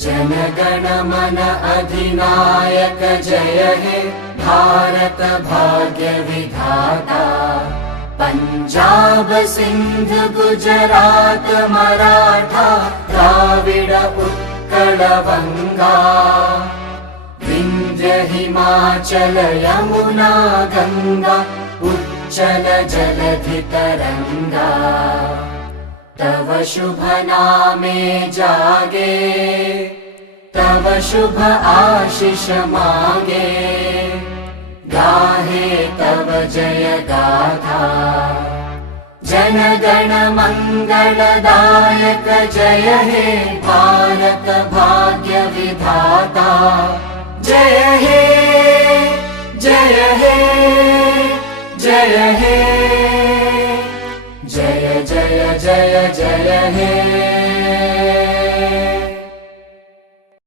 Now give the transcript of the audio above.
जनगण मन अधिनायक जय हे भारत भाग्य विधाता। पंजाब सिंध गुजरात मराठा द्राविड उत्कल बंगा। विंध्य हिमाचल यमुना गंगा उच्चल जलधि तरंगा। तव शुभ नामे जागे तव शुभ आशीष मागे। गाहे तव जय गाथा जनगण मंगलदायक जय हे भारत भाग्य विधाता। जय हे जय हे जय हे जय जय जय जय हे।